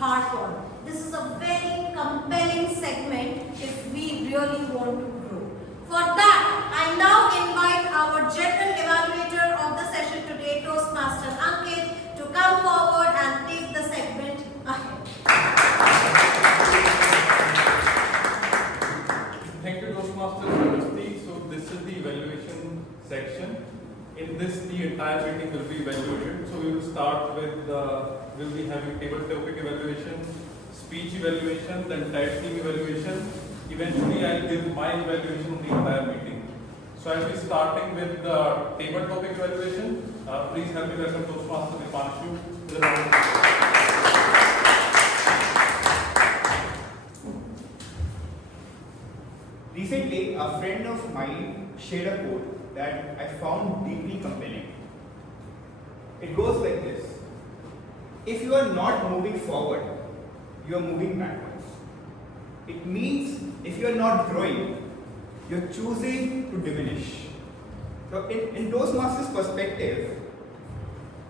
hard-won. This is a very compelling segment if we really want to grow. For that, I now invite our general evaluator of the session today, Toastmaster Ankit, to come forward and take the segment ahead. Thank you, Toastmasters. So this is the evaluation section. In this, the entire meeting will be evaluated. So we will start with, we'll be having table topic evaluation, speech evaluation, then tag team evaluation. Eventually, I'll give my evaluation of the entire meeting. So I'll be starting with the table topic evaluation. Please help me welcome Toastmaster Dipanshu to the round. Recently, a friend of mine shared a quote that I found deeply compelling. It goes like this: if you are not moving forward, you are moving backwards. It means if you are not growing, you are choosing to diminish. So in Toastmasters' perspective,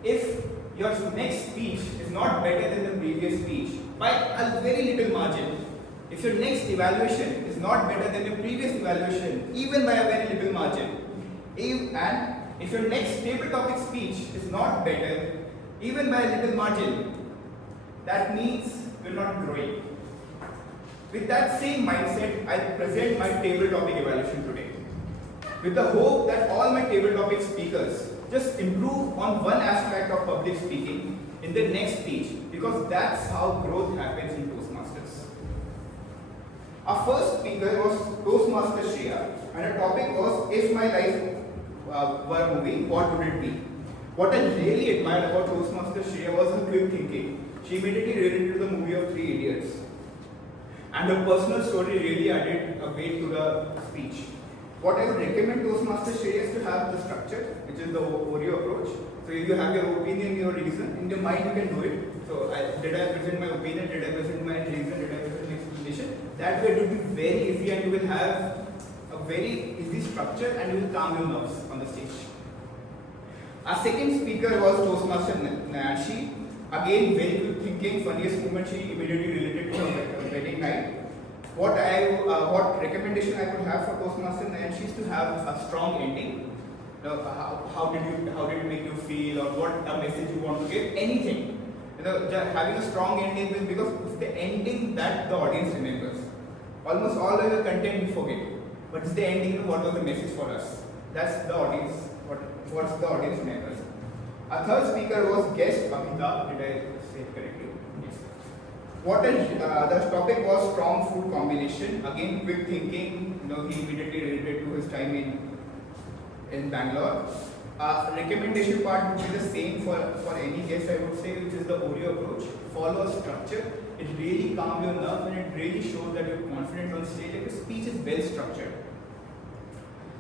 if your next speech is not better than the previous speech by a very little margin, if your next evaluation is not better than your previous evaluation, even by a very little margin, and if your next table topic speech is not better, even by a little margin, that means you're not growing. With that same mindset, I present my table topic evaluation today, with the hope that all my table topic speakers just improve on one aspect of public speaking in their next speech, because that's how growth happens in Toastmasters. Our first speaker was Toastmaster Shreya, and her topic was, if my life were a movie, what would it be? What I really admired about Toastmaster Shreya was her quick thinking. She immediately related to the movie of Three Idiots. And her personal story really added a weight to the speech. What I would recommend Toastmaster Shreya is to have the structure, which is the Oreo approach. So if you have your opinion, your reason, in your mind you can do it. So did I present my opinion, did I present my reason, did I present an explanation? That way it will be very easy and you will have a very easy structure and you will calm your nerves on the stage. Our second speaker was Toastmaster Nancy. Again, very good thinking, funniest moment she immediately related to her wedding night. What recommendation I would have for Toastmaster Nancy is to have a strong ending. How did it make you feel, or what a message you want to give? Anything. Having a strong ending will, because it's the ending that the audience remembers. Almost all of your content we forget, but it's the ending. What was the message for us? That's the audience. What's the audience remembers. Our third speaker was guest Amita. Did I say it correctly? Yes. The topic was strong food combination. Again, quick thinking. He immediately related to his time in Bangalore. Recommendation part would be the same for any guest, I would say, which is the Oreo approach. Follow a structure. It really calms your nerves and it really shows that you're confident on stage and your speech is well structured.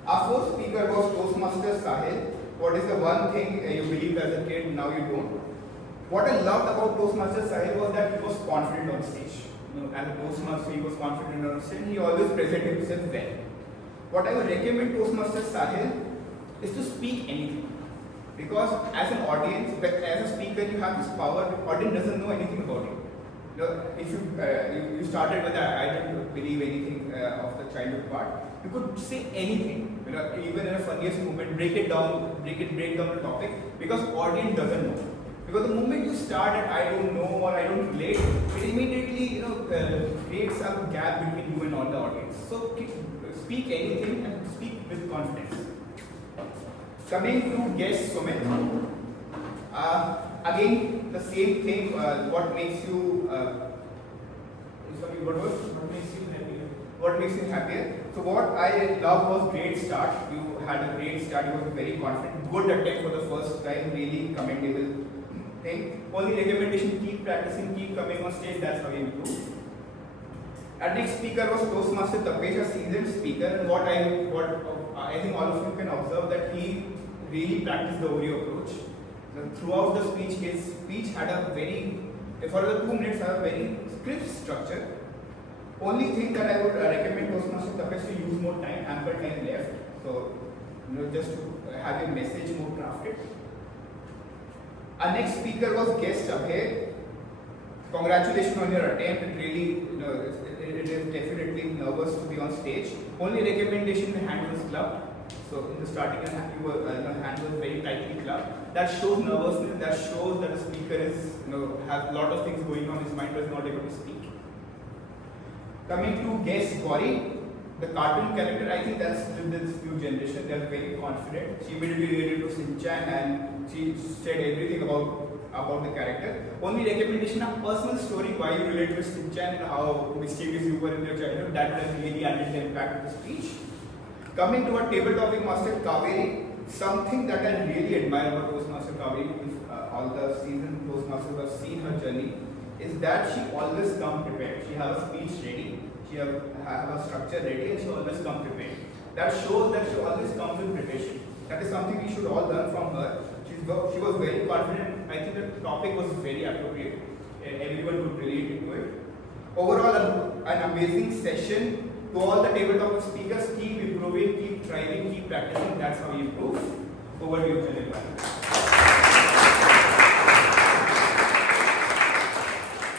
Our fourth speaker was Toastmaster Sahil. What is the one thing you believed as a kid, now you don't? What I loved about Toastmaster Sahil was that he was confident on stage. As a Toastmaster, he was confident on stage. He always presented himself well. What I would recommend Toastmaster Sahil is to speak anything. Because as an audience, as a speaker, you have this power. The audience doesn't know anything about you. If you started with that, I didn't believe anything of the childhood part. You could say anything, even in a funniest moment, break down the topic, because audience doesn't know. Because the moment you start at I don't know or I don't relate, it immediately creates a gap between you and all the audience. So speak anything and speak with confidence. Coming to guest Sumit, again the same thing. What makes you What makes you happier? So what I loved was great start. You had a great start. You were very confident. Good attempt for the first time. Really commendable thing. Only recommendation: keep practicing, keep coming on stage. That's how you improve. Our next speaker was Toastmaster Tapesh, a seasoned speaker. And what I think all of you can observe that he really practiced the Oreo approach. Throughout the speech, his speech had a for the 2 minutes, had a very crisp structure. Only thing that I would recommend Toastmaster Tapesh to use more time, ample time left. So, just to have your message more crafted. Our next speaker was guest Abhay. Congratulations on your attempt. It really, it is definitely nervous to be on stage. Only recommendation: the hand was clubbed. So in the starting, the hand was very tightly clubbed. That shows nervousness. That shows that the speaker is, has a lot of things going on. His mind was not able to speak. Coming to guest Gauri, the cartoon character, I think that's this new generation. They are very confident. She immediately related to Shin-chan and she said everything about the character. Only recommendation: a personal story why you relate to Shin-chan and how mischievous you were in your childhood. That would have really added the impact of the speech. Coming to our table topic master Kaveri, something that I really admire about Toastmaster Kaveri, all the seasoned Toastmasters have seen her journey, is that she always comes prepared. She has a speech ready, she have a structure ready, and she always comes prepared. That shows that she always comes with preparation. That is something we should all learn from her. She was very confident. I think the topic was very appropriate. Everyone could relate to it. Overall, an amazing session. To all the tabletop speakers, keep improving, keep thriving, keep practicing. That's how you improve. Over to you, Janil.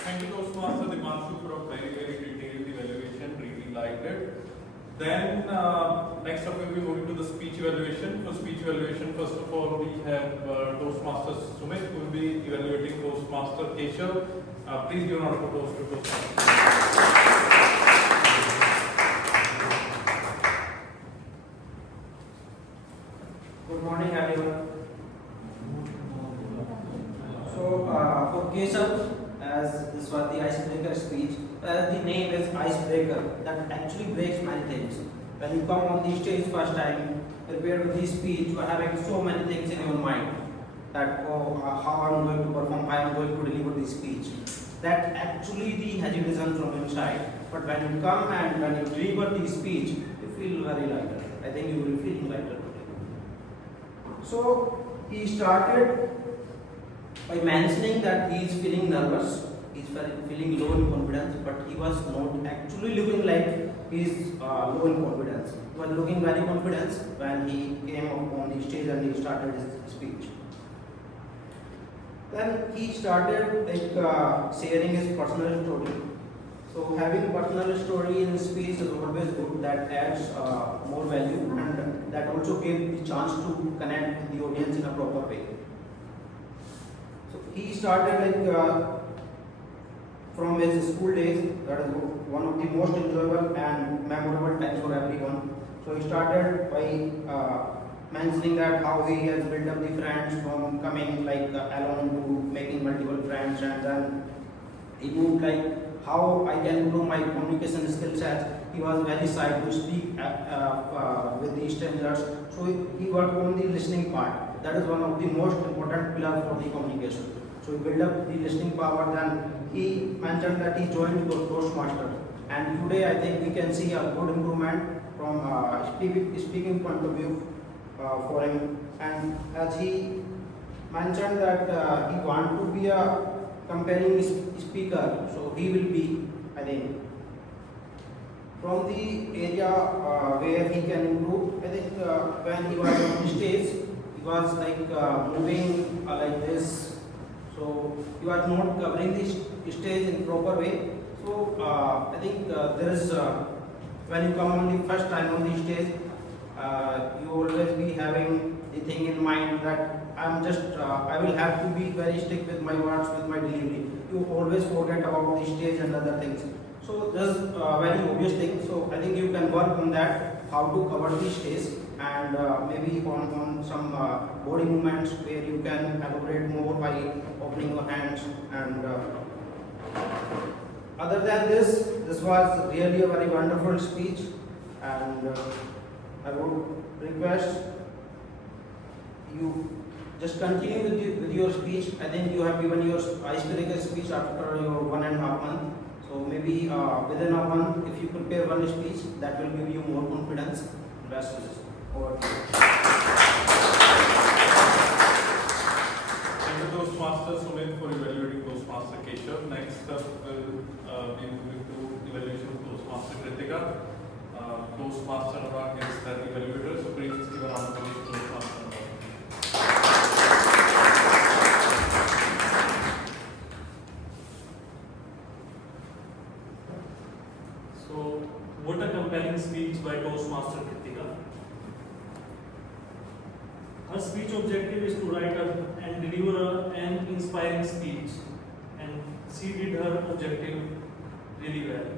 Thank you, Toastmaster Dimanshu, for a very, very detailed evaluation. Really liked it. Then, next up, we'll be moving to the speech evaluation. For speech evaluation, first of all, we have Toastmaster Sumit, who will be evaluating Toastmaster Keshav. Please give an round of applause to Toastmaster. Good morning, everyone. So, for Keshav, as this was the icebreaker speech, the name is icebreaker. That actually breaks many things. When you come on the stage first time, prepared with this speech, you are having so many things in your mind. That how I'm going to perform, how I'm going to deliver this speech. That actually the hesitation from inside. But when you come and when you deliver the speech, you feel very lighter. I think you will feel lighter. So he started by mentioning that he is feeling nervous, he is feeling low in confidence, but he was not actually looking like he is low in confidence. He was looking very confident when he came up on the stage and he started his speech. Then he started sharing his personal story. So having personal story in speech is always good. That adds more value and that also gives the chance to connect with the audience in a proper way. So he started from his school days. That is one of the most enjoyable and memorable times for everyone. So he started by mentioning that how he has built up the friends from coming alone to making multiple friends, and then he moved how I can improve my communication skill set. He was very shy to speak with the strangers, so he worked on the listening part. That is one of the most important pillars for the communication. So he built up the listening power. Then he mentioned that he joined the Toastmasters, and today I think we can see a good improvement from speaking point of view for him. And as he mentioned that he wants to be a compelling speaker, so he will be, I think, from the area where he can improve. I think when he was on the stage, he was moving like this, so he was not covering the stage in proper way. So I think there is when you come on the first time on the stage, you always be having the thing in mind that I will have to be very strict with my words, with my delivery. You always forget about the stage and other things. So that's a very obvious thing. So I think you can work on that, how to cover the stage, and maybe on some body movements where you can elaborate more by opening your hands. And other than this was really a very wonderful speech, and I would request you just continue with your speech. I think you have given your icebreaker speech after your 1.5 months. So maybe within a month, if you prepare one speech, that will give you more confidence. Rest is over to you. Thank you, Toastmaster Sumit, for evaluating Toastmaster Keshav. Next up will be moving to evaluation of Toastmaster Kritika. Toastmaster Anurag is the evaluator, so please give a round of applause to Toastmaster Anurag. compelling speech by Toastmaster Kritika. Her speech objective is to write and deliver an inspiring speech, and she did her objective really well.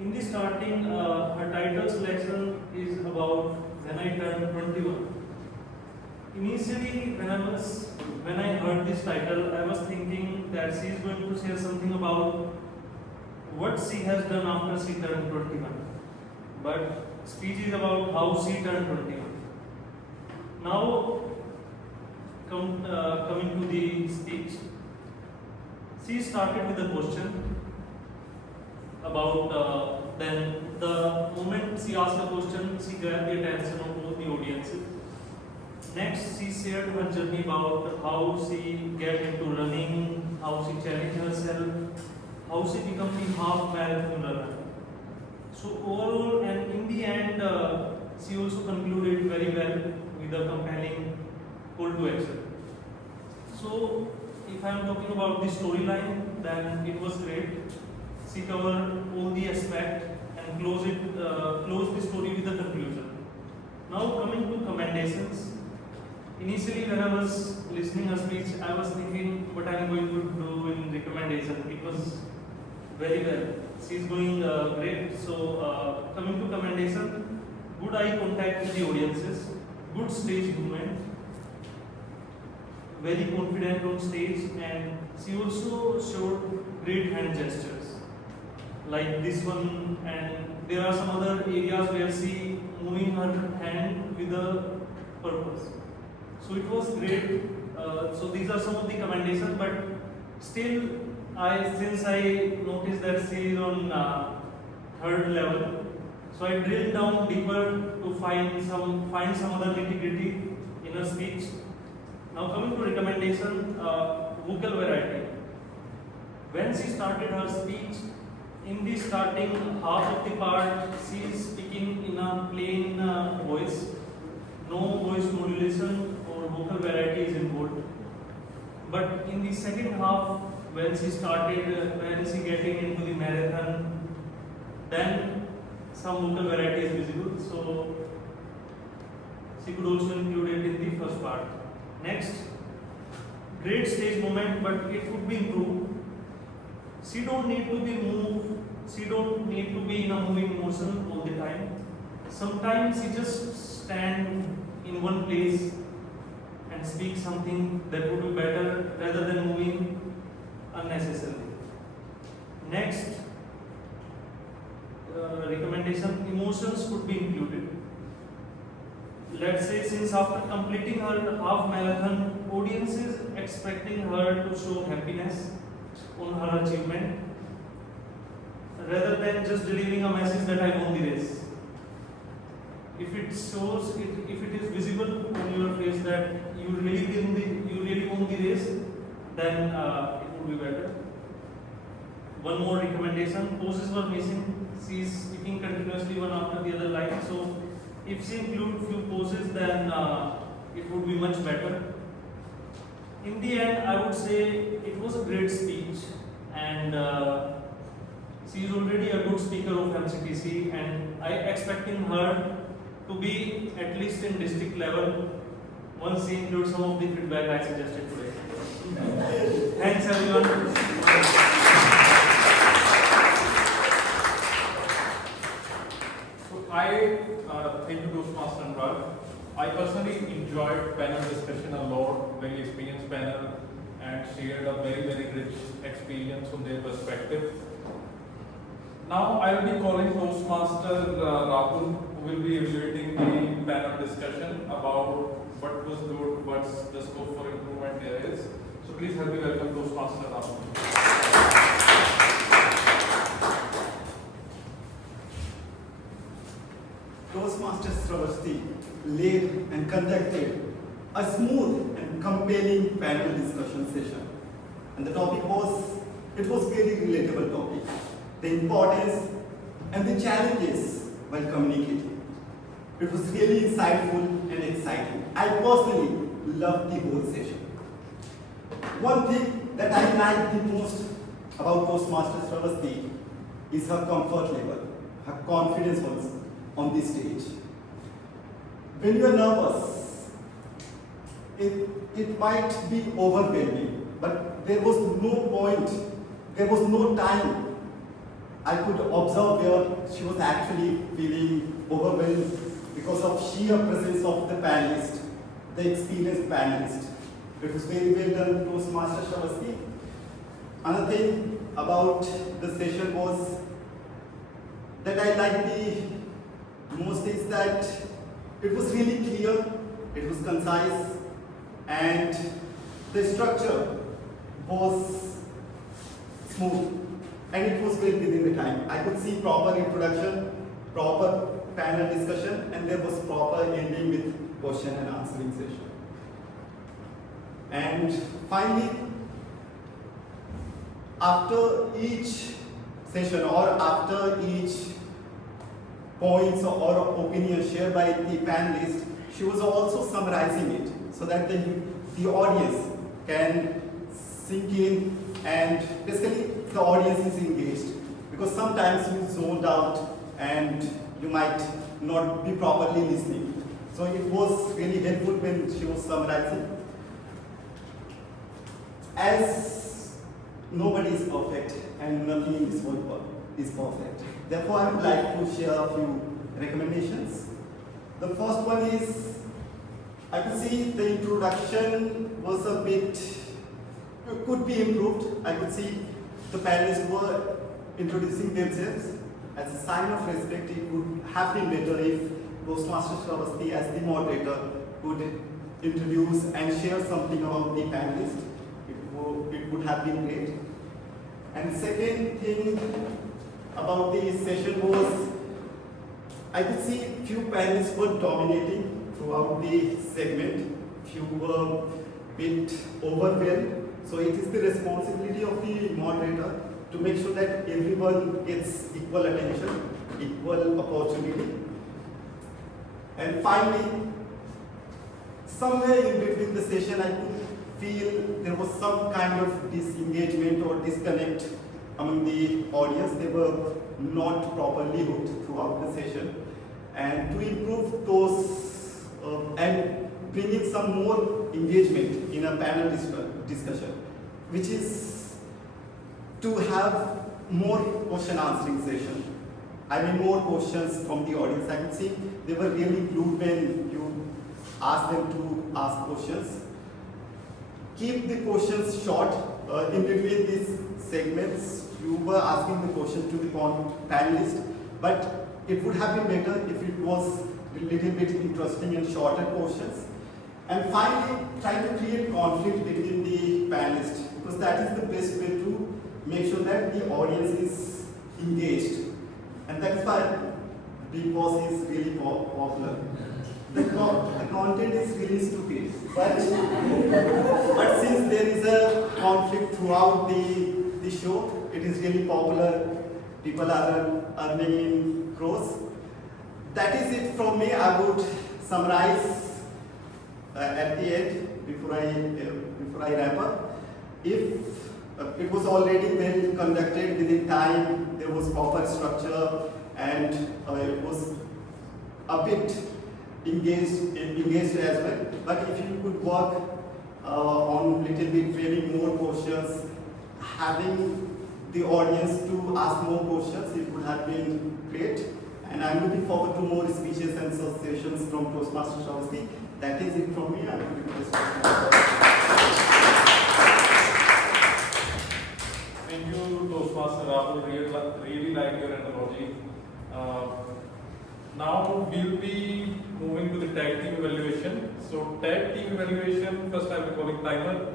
In the starting, her title selection is about when I turned 21. Initially, when I heard this title, I was thinking that she is going to share something about what she has done after she turned 21. But speech is about how she turned 21. Now, coming to the speech, she started with a question about then the moment she asked the question, she grabbed the attention of all the audiences. Next, she shared her journey about how she get into running, how she challenged herself, how she became the half marathon runner. So overall, and in the end, she also concluded very well with a compelling call to action. So, if I am talking about the storyline, then it was great. She covered all the aspects and closed the story with a conclusion. Now coming to commendations. Initially, when I was listening her speech, I was thinking what I am going to do in recommendation. It was very well. She is going great. So coming to commendation, good eye contact with the audiences, good stage movement, very confident on stage, and she also showed great hand gestures like this one, and there are some other areas where she moving her hand with a purpose. So it was great. So these are some of the commendations, but still, since I noticed that she is on third level, so I drilled down deeper to find some other nitty-gritty in her speech. Now coming to recommendation, vocal variety. When she started her speech, in the starting half of the part, she is speaking in a plain voice, no voice modulation or vocal variety is involved. But in the second half, when she getting into the marathon, then some vocal variety is visible. So she could also include it in the first part. Next, great stage movement, but it could be improved. She don't need to be moved. She don't need to be in a moving motion all the time. Sometimes she just stand in one place and speak something that would be better rather than moving unnecessarily. Next, recommendation, emotions could be included. Let's say since after completing her half marathon, audience is expecting her to show happiness on her achievement rather than just delivering a message that I won the race. If it shows, if it is visible on your face that you really won the race, then it would be better. One more recommendation: poses were missing. She is speaking continuously one after the other line. So if she include few poses, then it would be much better. In the end, I would say it was a great speech, and she is already a good speaker of MCTC, and I expecting her to be at least in district level once she includes some of the feedback I suggested today. Thanks everyone. So I thank you Toastmaster and Ralph. I personally enjoyed panel discussion a lot, very experienced panel, and shared a very rich experience from their perspective. Now I will be calling Toastmaster Rahul, who will be evaluating the panel discussion about what was good, what's the scope for improvement there is. So please help me welcome Toastmaster Rahul. Toastmasters Travesty led and conducted a smooth and compelling panel discussion session. And the topic was, it was very relatable topic. The importance and the challenges while communicating. It was really insightful and exciting. I personally loved the whole session. One thing that I liked the most about Toastmasters Travesty is her comfort level, her confidence on the stage. When you are nervous, it might be overwhelming, but there was no point, there was no time. I could observe where she was actually feeling overwhelmed because of sheer presence of the panelist, the experienced panelist. It was very well done, Toastmaster Shravasti. Another thing about the session was that I liked the most is that it was really clear, it was concise, and the structure was smooth, and it was well within the time. I could see proper introduction, proper panel discussion, and there was proper ending with question and answering session. And finally, after each session or after each points or opinion shared by the panelist, she was also summarizing it so that the audience can sink in, and basically the audience is engaged, because sometimes you zoned out and you might not be properly listening. So it was really helpful when she was summarizing. As nobody is perfect and nothing in this world is perfect, therefore I would like to share a few recommendations. The first one is, I could see the introduction was a bit, could be improved. I could see the panelists were introducing themselves. As a sign of respect, it would have been better if Toastmaster Shravasti as the moderator could introduce and share something about the panelists. It would have been great. And second thing about the session was, I could see few panelists were dominating throughout the segment. Few were a bit overwhelmed. So it is the responsibility of the moderator to make sure that everyone gets equal attention, equal opportunity. And finally, somewhere in between the session, I could feel there was some kind of disengagement or disconnect among the audience. They were not properly hooked throughout the session. And to improve those and bring in some more engagement in a panel discussion, which is to have more question answering session. I mean more questions from the audience. I could see they were really glued when you asked them to ask questions. Keep the questions short. In between these segments, you were asking the question to the panelists, but it would have been better if it was a little bit interesting and shorter questions. And finally, try to create conflict between the panelists, because that is the best way to make sure that the audience is engaged. And that's why Big Boss is really popular. The content is really stupid, but since there is a conflict throughout the show, it is really popular. People are earning in crores. That is it from me. I would summarize at the end before I wrap up. If it was already well conducted within time, there was proper structure, and it was a bit engaged as well. But if you could work on little bit framing more questions, having the audience to ask more questions, it would have been great. And I'm looking forward to more speeches and sessions from Toastmasters Shravasti. That is it from me. I would request. Thank you, Toastmaster Rahul. Really like your analogy. Now we'll be moving to the tag team evaluation. So tag team evaluation, first I'll be calling timer.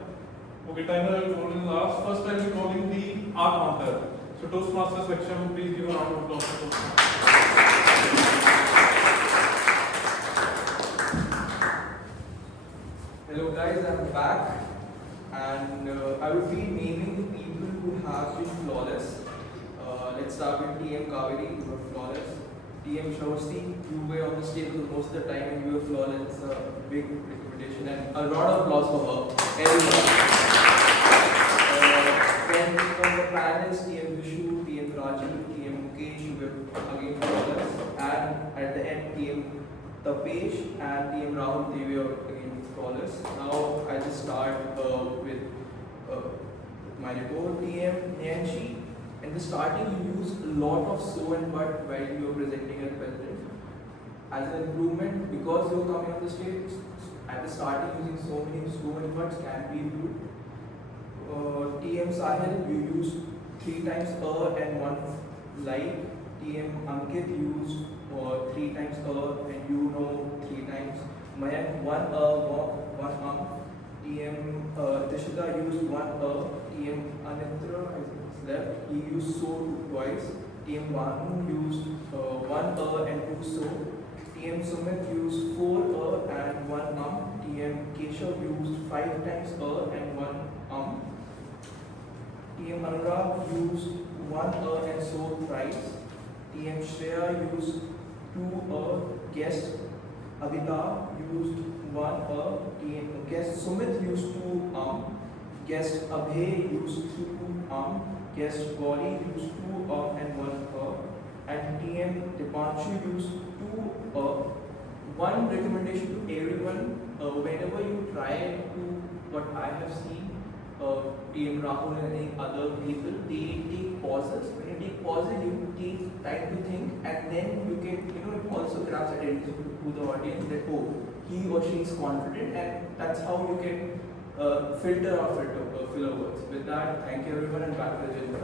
Okay, timer I will call in last. First I'll be calling the R counter. So Toastmaster section, please give a round of applause for Toastmaster. Hello guys, I'm back, and I would be naming the people who have been flawless. Let's start with TM Kaveri, who were flawless. TM Shravasti, you were on the table most of the time and you were flawless. It's a big recommendation and a lot of applause for her. Then from the panelists, TM Vishu, TM Rajiv, TM Mukesh, who were again flawless. And at the end came Tapesh and TM Rahul, they were again flawless. Now I just start with my report. TM Nyanshi, in the starting you use a lot of so and but while you are presenting at president. As an improvement, because you are coming on the stage, at the starting using so many so and buts can be improved. TM Sahil, you use 3 times and 1 like. TM Ankit used 3 times and 3 times. Mayank 1 1 TM Tishita used 1 TM Anitra is left, he used so twice. TM Vanu used 1 and 2 so. TM Sumit used 4 and 1 TM Keshav used 5 times and 1 TM Anurag used 1 and so thrice. TM Shreya used 2 guest. Adita used 1 TM guest Sumit used 2 guest Abhay used 2 guest Gauri used 2 and 1 and TM Dipanshu used 2 one recommendation to everyone, whenever you try to, what I have seen, TM Rahul and any other people, they take pauses. When you take pauses, you take time to think, and then you can, it also grabs attention to the audience that, oh, he or she is confident, and that's how you can filter out filler words. With that, thank you everyone, and back to the agenda.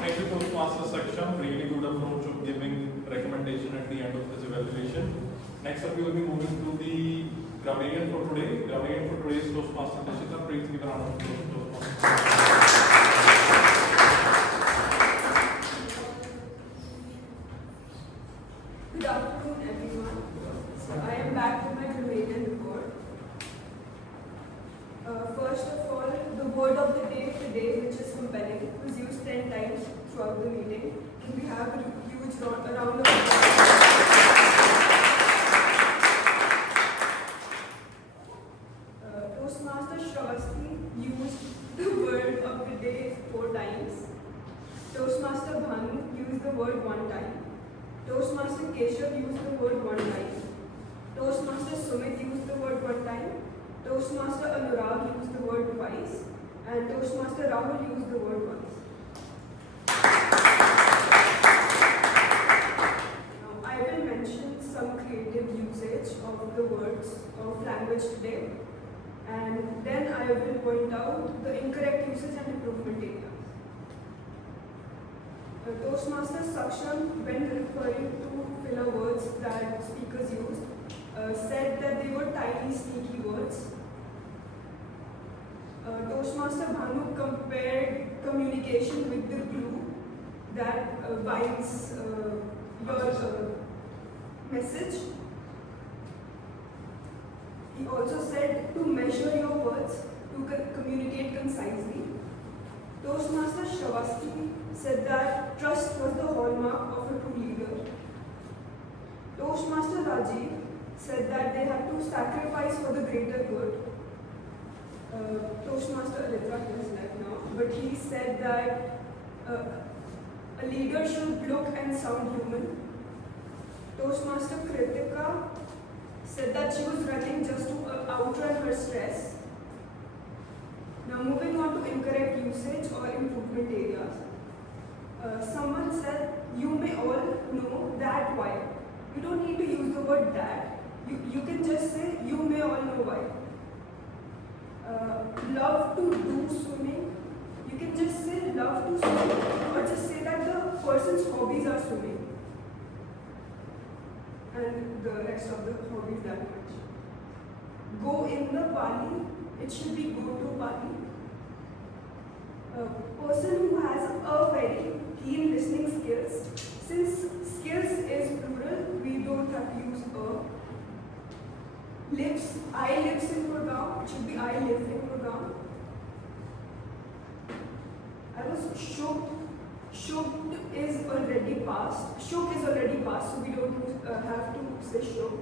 Thank you, Toastmasters section. Really good approach of giving recommendation at the end of this evaluation. Next up, we will be moving to the grammarian for today. Grammarian for today is Toastmaster Dishita. Please give a round of applause to Toastmasters. Good afternoon, everyone. So I am back with my grammarian report. First of all, the word of the day today, which is compelling, was used 10 times throughout the meeting. Can we have a huge round of applause? Toastmaster Shravasti used the word of the day 4 times. Toastmaster Bhanu used the word 1 time. Toastmaster Keshav used the word 1 time. Toastmaster Sumit used the word 1 time. Toastmaster Anurag used the word twice. And Toastmaster Rahul used the word once. Now, I will mention some creative usage of the words of language today. And then I will point out the incorrect usage and improvement areas. Toastmaster Saksham, when referring to filler words that speakers used, said that they were tiny, sneaky words. Toastmaster Bhanu compared communication with the glue that binds your message. He also said to measure your words to communicate concisely. Toastmaster Shravasti said that trust was the hallmark of a true leader. Toastmaster Rajiv said that they had to sacrifice for the greater good. Toastmaster Alitra is left now, but he said that a leader should look and sound human. Toastmaster Kritika said that she was running just to outrun her stress. Now moving on to incorrect usage or improvement areas. Someone said, you may all know that why. You don't need to use the word that. You can just say, you may all know why. Love to do swimming. You can just say love to swim, or just say that the person's hobbies are swimming. And the rest of the hobbies that much. Go in the Pali, it should be go to Pali. A person who has a very keen listening skills. Since skills is plural, we don't have to use a. Lives, I lives in Gurgaon, it should be I live in Gurgaon. I was shocked. Shocked is already past. Shook is already past, so we don't have to say shook.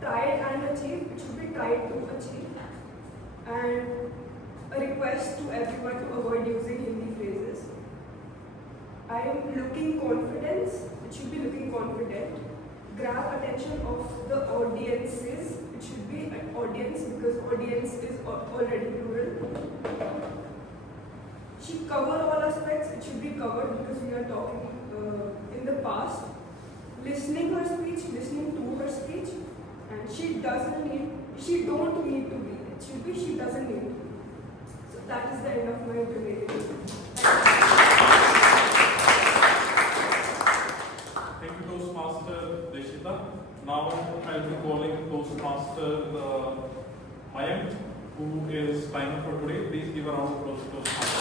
Tried and achieved, it should be tried to achieve. And a request to everyone to avoid using Hindi phrases. I am looking confidence, it should be looking confident. Grab attention of the audiences, it should be an audience because audience is already plural. She cover all aspects, it should be covered because we are talking in the past. Listening her speech, listening to her speech, and she don't need to be. It should be she doesn't need to be. So that is the end of my interview. Thank you, Toastmaster Deshita. Now I'll be calling Toastmaster Mayank, who is signing for today. Please give a round of applause to Toastmaster.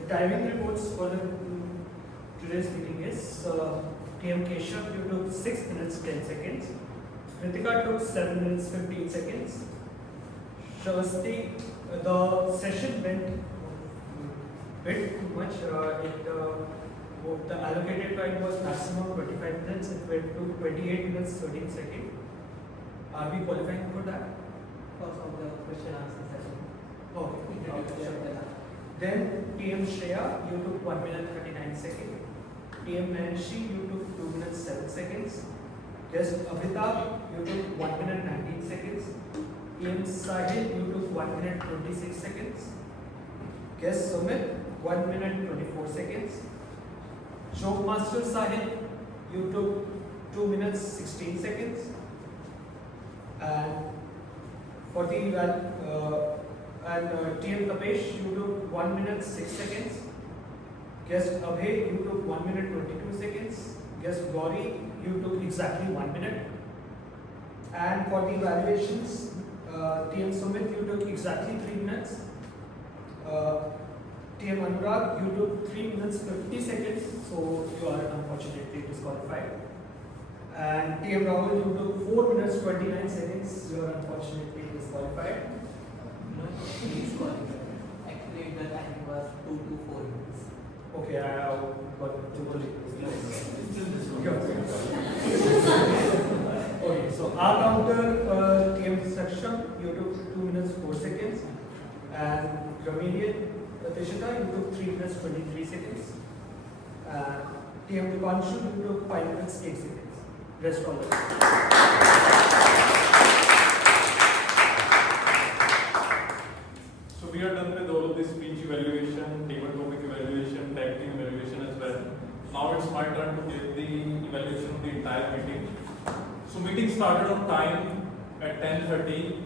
The timing reports for today's meeting is TM Keshav, you took 6 minutes 10 seconds. Kritika took 7 minutes 15 seconds. Shravasti, the session went bit too much. The allocated time was maximum 25 minutes. It went to 28 minutes 13 seconds. Are we qualifying for that? Because of the question answer session. Okay. Then TM Shreya, you took 1 minute 39 seconds. TM Nanshi, you took 2 minutes 7 seconds. Yes, Abhita, you took 1 minute 19 seconds. TM Sahil, you took 1 minute 26 seconds. Guest Sumit, 1 minute 24 seconds. Toastmaster Sahil, you took 2 minutes 16 seconds. And for the TM Tapesh, you took 1 minute 6 seconds. Guest Abhay, you took 1 minute 22 seconds. Guest Gauri, you took exactly 1 minute. And for the evaluations, TM Sumit, you took exactly 3 minutes. TM Anurag, you took 3 minutes 50 seconds, so you are unfortunately disqualified. And TM Rahul, you took 4 minutes 29 seconds, you are unfortunately disqualified. No, please qualify. Actually, the time was 2 to 4 minutes. Okay, I got too early. Okay, so our counter TM section, you took 2 minutes 4 seconds, and Intermediate Teshita, you took 3 minutes 23 seconds. TM Dipanshu, you took 5 minutes 8 seconds. Rest all of So we are done with all of this speech evaluation, table topic evaluation, tag team evaluation as well. Now it's my turn to give the evaluation of the entire meeting. So meeting started on time at 10:30.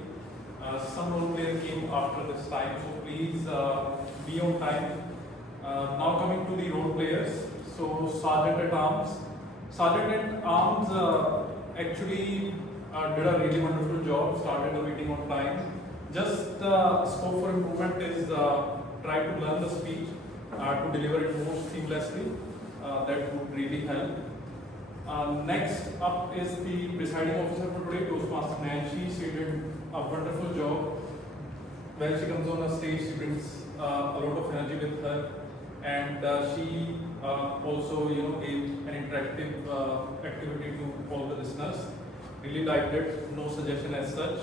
Some role player came after this time, so please be on time. Now coming to the role players. So Sergeant at Arms. Sergeant at Arms actually did a really wonderful job, started the meeting on time. Just scope for improvement is try to learn the speech, to deliver it more seamlessly. That would really help. Next up is the presiding officer for today, Toastmaster Nanshi. She did a wonderful job. When she comes on a stage, she brings a lot of energy with her, and she also, gave an interactive activity to all the listeners. Really liked it. No suggestion as such.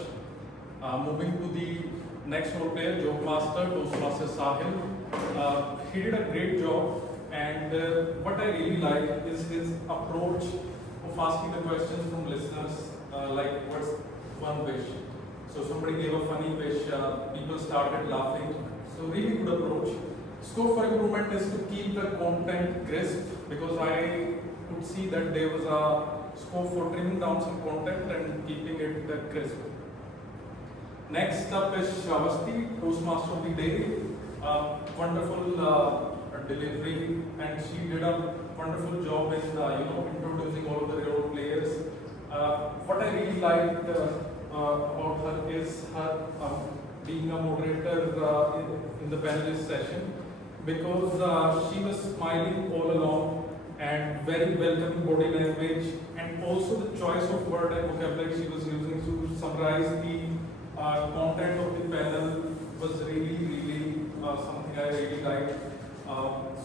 Moving to the next role player, Joke Master, Toastmaster Sahil. He did a great job, and what I really like is his approach of asking the questions from listeners, like what's one wish? So somebody gave a funny wish, people started laughing. So really good approach. Scope for improvement is to keep the content crisp, because I could see that there was a scope for trimming down some content and keeping it crisp. Next up is Shravasti, Toastmaster of the day. Wonderful delivery, and she did a wonderful job in introducing all of the role players. What I really liked about her is her being a moderator in the panelist session, because she was smiling all along and very welcoming body language, and also the choice of word and vocabulary she was using to summarize the content of the panel was really something I really liked.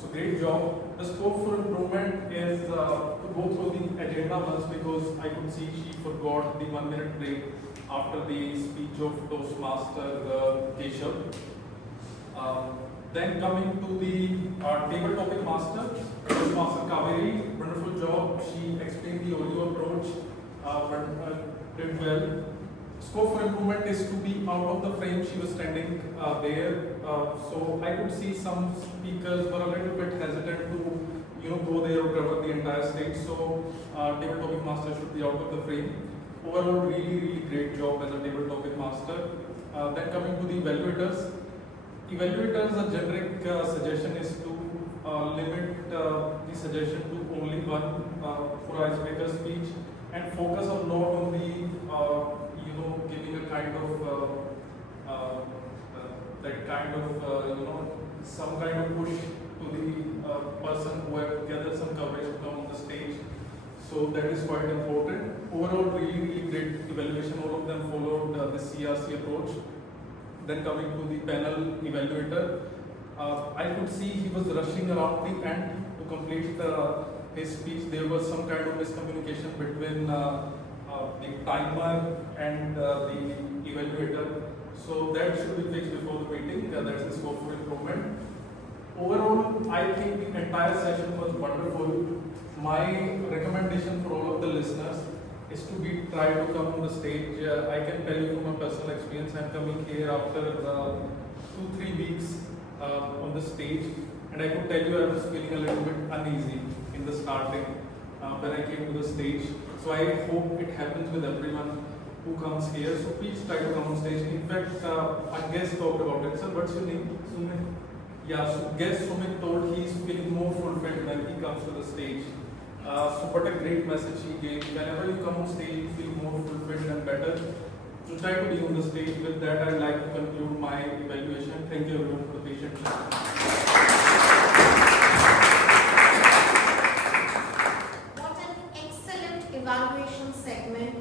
So great job. The scope for improvement is to go through the agenda once because I could see she forgot the 1 minute break after the speech of Toastmaster Keshav. Then coming to the table topic master, Toastmaster Kaveri, wonderful job. She explained the audio approach, but did well. Scope for improvement is to be out of the frame. She was standing there, so I could see some speakers were a little bit hesitant to go there or cover the entire stage. So table topic master should be out of the frame. Overall, really great job as a table topic master. Then coming to the evaluators. Evaluators, a generic suggestion is to limit the suggestion to only one for icebreaker speech and focus on not only giving a kind of some kind of push to the person who have gathered some coverage to come on the stage. So that is quite important. Overall, really great evaluation. All of them followed the CRC approach. Then coming to the panel evaluator, I could see he was rushing around the end to complete his speech. There was some kind of miscommunication between the timer and the evaluator. So that should be fixed before the meeting. That's the scope for improvement. Overall, I think the entire session was wonderful. My recommendation for all of the listeners is to try to come on the stage. I can tell you from my personal experience, I'm coming here after 2-3 weeks on the stage, and I could tell you I was feeling a little bit uneasy in the starting when I came to the stage. So I hope it happens with everyone who comes here. So please try to come on stage. In fact, our guest talked about it. Sir, what's your name? Sumit. Yeah, so guest Sumit told he's feeling more fulfilled when he comes to the stage. So what a great message he gave. Whenever you come on stage, you feel more fulfilled and better. So try to be on the stage. With that, I'd like to conclude my evaluation. Thank you everyone for the patience. What an excellent evaluation segment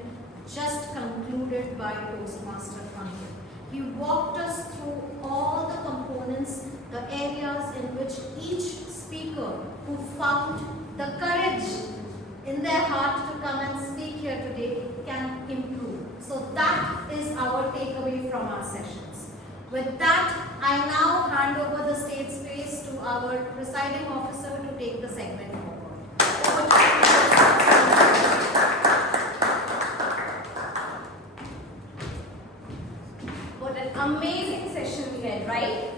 just concluded by Toastmaster Pankaj. He walked us through all the components, the areas in which each speaker who found the courage in their heart to come and speak here today can improve. So that is our takeaway from our sessions. With that, I now hand over the stage space to our presiding officer to take the segment forward. Over to you. What an amazing session we had, right?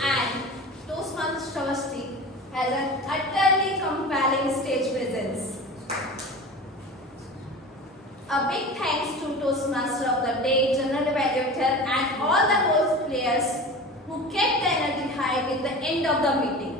And Toastmasters Travesty has an utterly compelling stage presence. A big thanks to Toastmaster of the Day, General Evaluator, and all the role players who kept the energy high till the end of the meeting.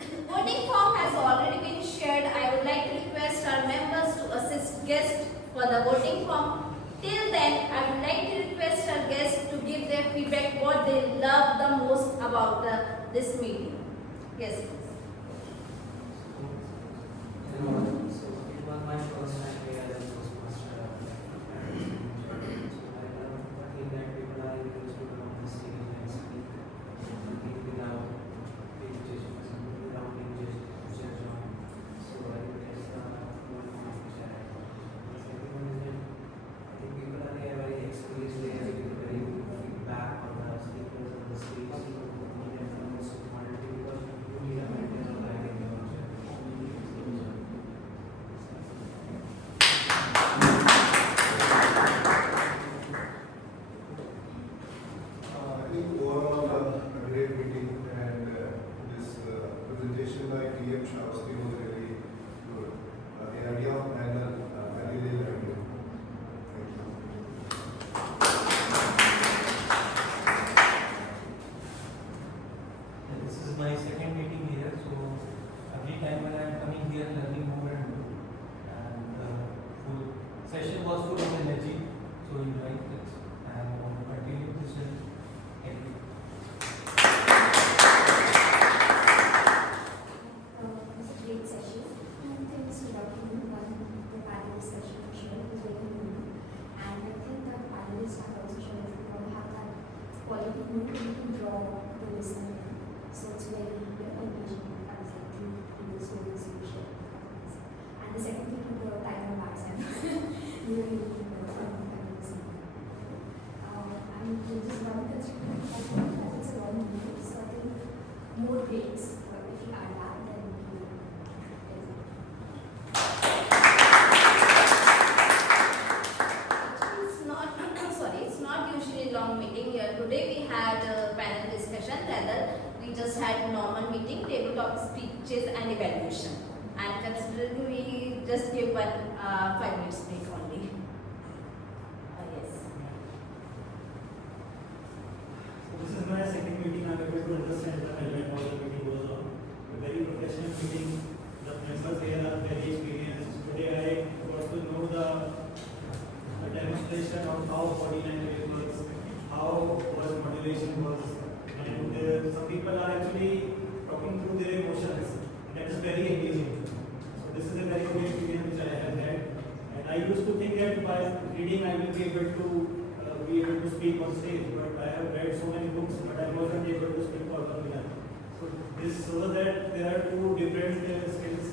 A voting form has already been shared. I would like to request our members to assist guests for the voting form. Till then, I would like to request our guests to give their feedback what they love the most about this meeting. Yes, please. So it was my first time here as a Toastmaster. So I love the thing that people are used to come on the stage and speak. Something without invitation, something without invitation. So I think that's one thing which I like. The second one is that I think people are there very experienced, they have very good feedback on the speakers on the stage. And also quality because you need a maintain a line in your chair. I think overall a great meeting and this presentation by PM Shavasti was really good. The idea of panel, I really liked it. Thank you. This is my second meeting here, so every time when I am coming here, learning more and more. And full session was full of energy, so you like this. And I want to continue this and thank you. It was a great session. And thanks to Dr. Mohan, the panelist session for sure. It was very good. And I think that panelists have also shown that we all have that quality to draw the listener in. So it's just give one 5 minutes break only. Yes. This is my second meeting. I'm able to understand the element how the meeting goes on. A very professional meeting. The members here are very experienced. Today I got to know the demonstration of how body language works, how voice modulation works, and some people are actually talking through their emotions. That is very amazing. So this is a very good experience which I have had. And I used to think that by reading I will be able to speak on stage, but I have read so many books, but I wasn't able to speak for 1 minute. So this shows that there are two different skills,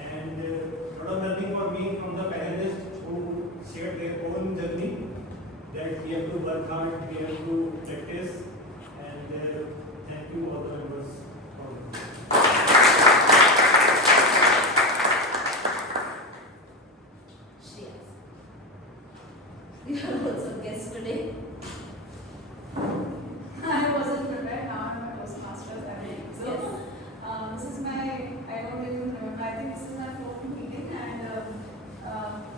and a lot of learning for me from the panelists who shared their own journey, that we have to work hard, we have to practice, and thank you all the members for Shreyas. You are also guest today. I wasn't prepared. Now I'm a Toastmasters. So, Yes. this is my, I don't even remember, I think this is my fourth meeting, and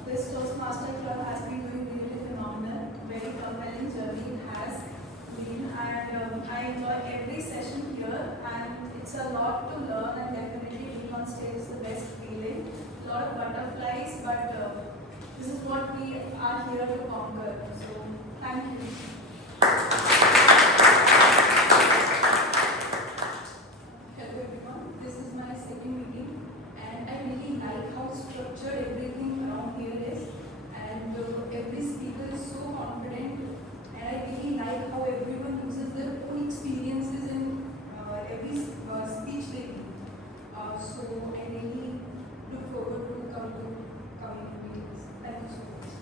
this Toastmaster Club has been doing really phenomenal. Very compelling journey it has been, and I enjoy every session here, and it's a lot to learn, and definitely being on stage is the best feeling. A lot of butterflies, but this is what we are here to conquer. So, thank you. Hello everyone, this is my second meeting, and I really like how structured everything around here is, and every speaker is so confident, and I really like how everyone uses their own experiences in every speech they do. So I really look forward to coming meetings. Thank you so much.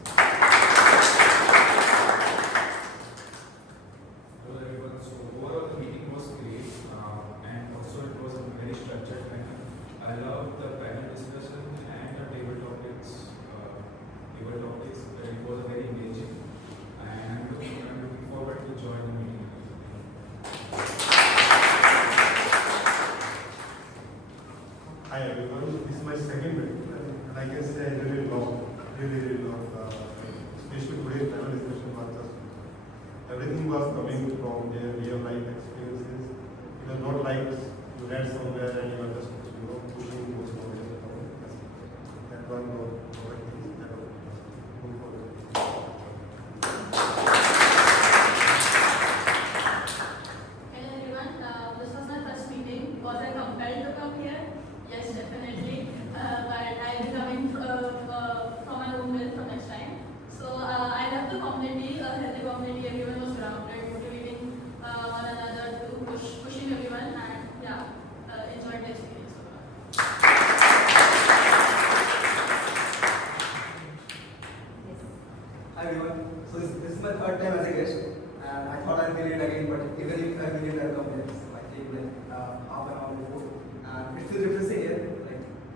Hello everyone. So overall the meeting was great, and also it was a very structured manner. I loved the panel discussion and the table topics. It was very engaging, and I'm looking forward to join the meeting. Hi everyone, this is my second meeting, and I can say I really love, especially today's panel discussion was just, everything was coming from their real life experiences. It was not like you read somewhere and you were just, pushing those knowledge around. That one was correct things that was good for it. Hello everyone, this was my first meeting. Was I compelled to come here? Yes, definitely. But I'll be coming from my own will from next time. So I love the community, a healthy community. Everyone was grounded, motivating one another to pushing everyone, and yeah, enjoyed the experience so much. Hi everyone. So this is my third time as a guest, and I thought I'd be late again, but even if I'm late, I'll come here. So I came like half an hour before, and it feels refreshing here.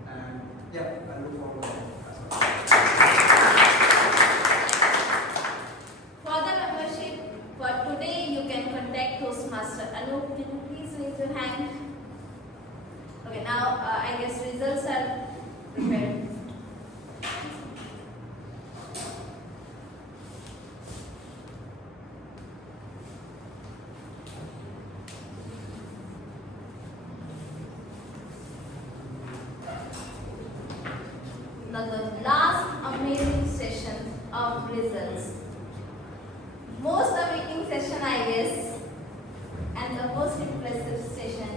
And yeah, I look forward to that as well. For the membership, for today you can contact Toastmaster. Anup, can you please raise your hand? Okay, now I guess results are prepared. Now the last amazing session of results. Most awaiting session, I guess, and the most impressive session.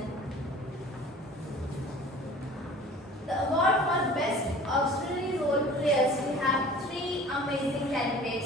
The award for best auxiliary role players, we have 3 amazing candidates